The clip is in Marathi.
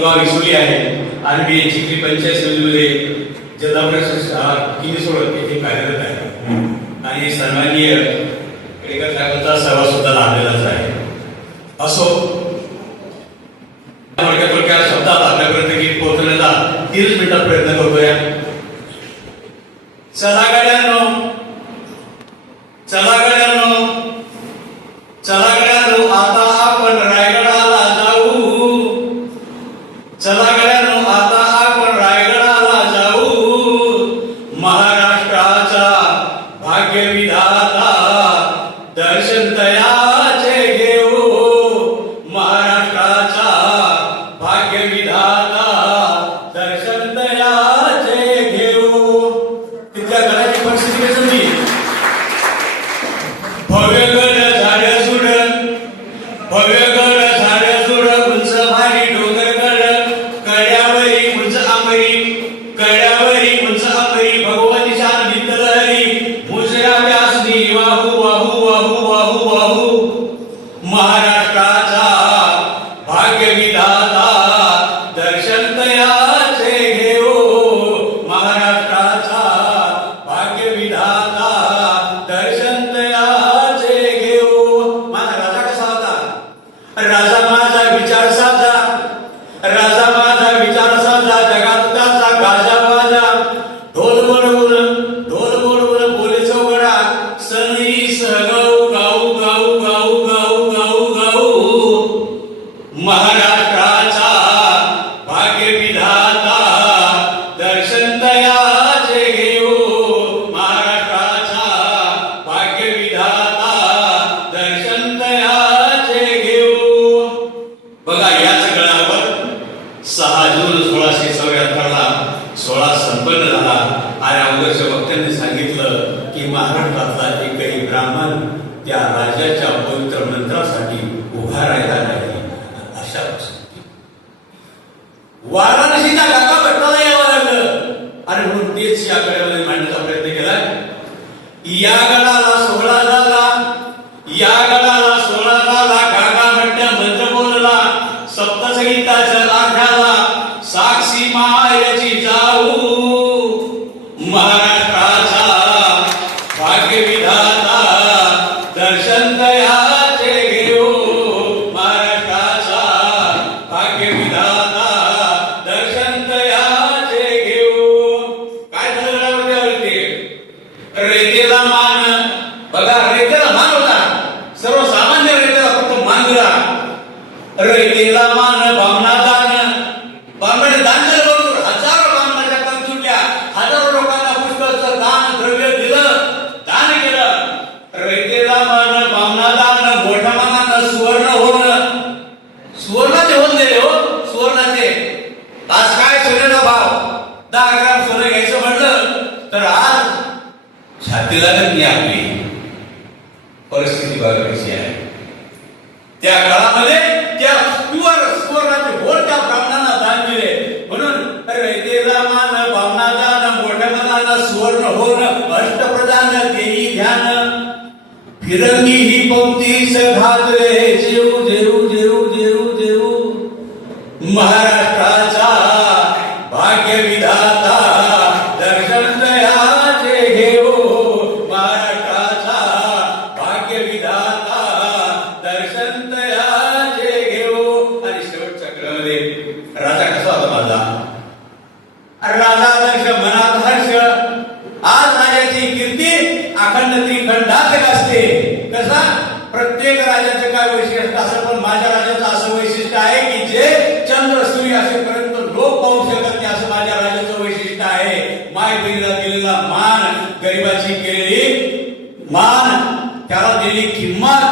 विसरली आहे. आणि मी चिखली पंचायत समितीमध्ये जिल्हा परिषद सोडत येथे कार्यरत आहे. आणि सन्माननीय केळकर साहेबांचा सहभाग सुद्धा लाभलेलाच आहे. असो थोडक्या थोडक्या शब्दात आपल्यापर्यंत गीत पोहोचण्याचा तीस मिनिटात प्रयत्न करतोय. चला गाड्या அழகிலா महाराष्ट्रातला एकही ब्राह्मण त्या राजाच्या पवित्र मंत्रासाठी उभा राहिला नाही. अशा वारा छातीला त्यांनी आपली परिस्थिती बघा आहे. त्या काळामध्ये त्या सुवर सुवर्णाचे होळ त्या ब्राह्मणांना दान दिले. म्हणून रयतेला मान भावनादा ना मोठ्या मनाला सुवर्ण होण अष्टप्रधान देई ध्यान फिरंगी ही पंक्ती घातले सकाळचा आदर्श आज राजाची कीर्ती अखंड ती खंडात असते. कसा? प्रत्येक राजाचं काय वैशिष्ट्य असं पण माझ्या राजाचं असं वैशिष्ट्य आहे की जे चंद्र सूर्य असेपर्यंत लोक पाहू शकत नाही असं माझ्या राजाचं वैशिष्ट्य आहे. माय बहिणीला दिलेला मान गरिबाची केलेली मान त्याला दिली किंमत